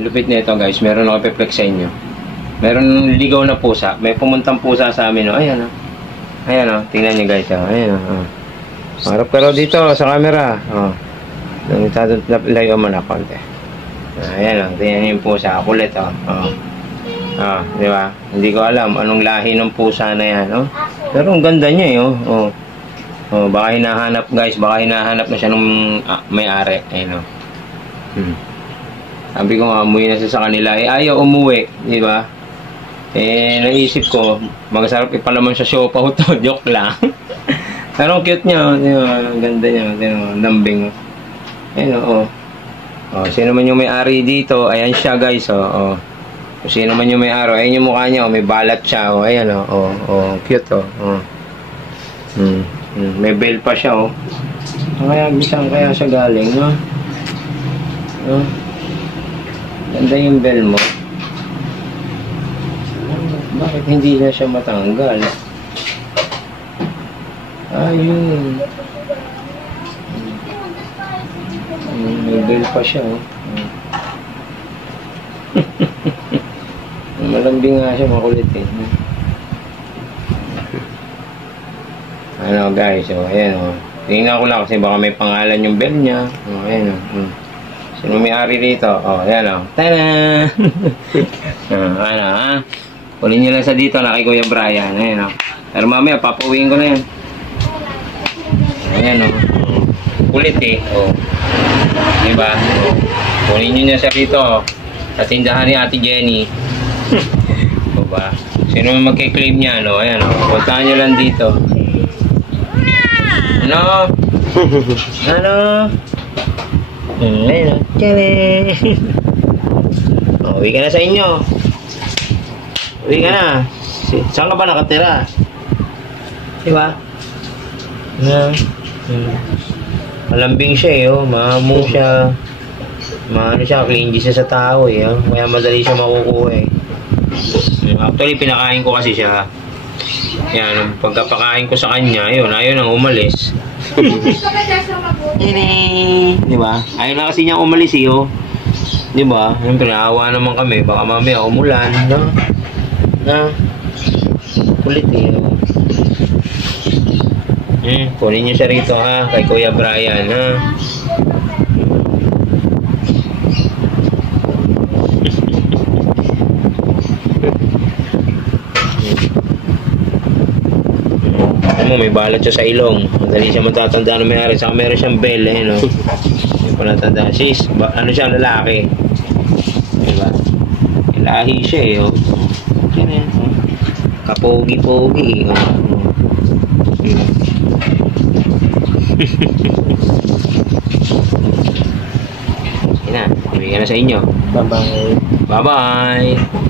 lupit na ito guys, meron ako pe-flex sa inyo. Meron ligaw na pusa. May pumuntang pusa sa amin. Oh. Ayan, oh. Ayan, oh. Tingnan nyo guys. Oh. Ayan, oh. Harap ka raw dito sa camera. Oh. Layo mo na konti. Ayan, oh. Tingnan nyo yung pusa. Kulit, oh. Oh. Oh, di ba? Hindi ko alam anong lahi ng pusa na yan, oh. Pero ang ganda niya, eh, oh. Oh. Oh, baka hinahanap, guys. Baka hinahanap na siya nung may-ari. Ayan, oh. Sabi ko nga, umuwi na siya sa kanila. Eh, ayaw umuwi, di ba? Eh, naisip ko, magsarap ipalaman sa siopaw to. Joke lang. Pero cute niya, ang ganda niya, lambing. Ayun, oh. Oh, sino man yung may-ari dito, ayan siya guys, oh. Kung sino man yung may-ari, ayan yung mukha niya, oh, may balat siya, oh, ayan, oh, cute, oh. May bell pa siya, oh. Kaya, bisang kaya siya galing, no? Oh. Ganda yung bell mo. Bakit hindi na siya matanggal? Ayun. May bell pa siya, oh. Malambing nga siya, makulit, eh. Ano guys, oh, ayan, oh. Tingnan ko lang kasi baka may pangalan yung bell niya. Oh, ayan, oh. Sino may-ari dito? Oh, ayan, oh. Tada! Ano, ha? Kunin nyo lang sa dito na kay Kuya Brian. Ayan, o. Pero mamaya, papauwiin ko na yan. Ayan, o. Kulit, eh. O. Diba? O. Kunin nyo niya sa dito, o. Sa tindahan ni Ate Jenny. Diba? Sino magkiklaim niya, no? Ayan, o. Puntahan nyo lang dito. Ano? Ano? Ayan, o. Tiyane! O, uwi ka na sa inyo. Uwi ka na. Saan ka ba nakatira? Diba? Malambing siya, eh, oh. Mahamong siya. Maano siya, clingy siya sa tao, eh, oh. Kaya madali siya makukuha, eh. Actually, pinakain ko kasi siya. Yan, pagkapakain ko sa kanya, yun, ayaw nang umalis. Diba? Ayaw na kasi niya umalis, eh, oh. Diba? Siyempre, naawa naman kami. Baka mamaya umulan, no? Na kulit, eh, oh. Kunin nyo siya rito, ha, kay Kuya Brian, ha. Ano, may balat siya sa ilong. Madali siya matatanda na may-ari. Saka meron siyang bell, eh, no. Hindi pa natanda. Sis, ano siya, lalaki. Diba? Lahi siya, eh, oh. Yan, oh. Kapogi-pogi, oh. Yan na, ibigay na sa inyo. Bye-bye. Bye-bye.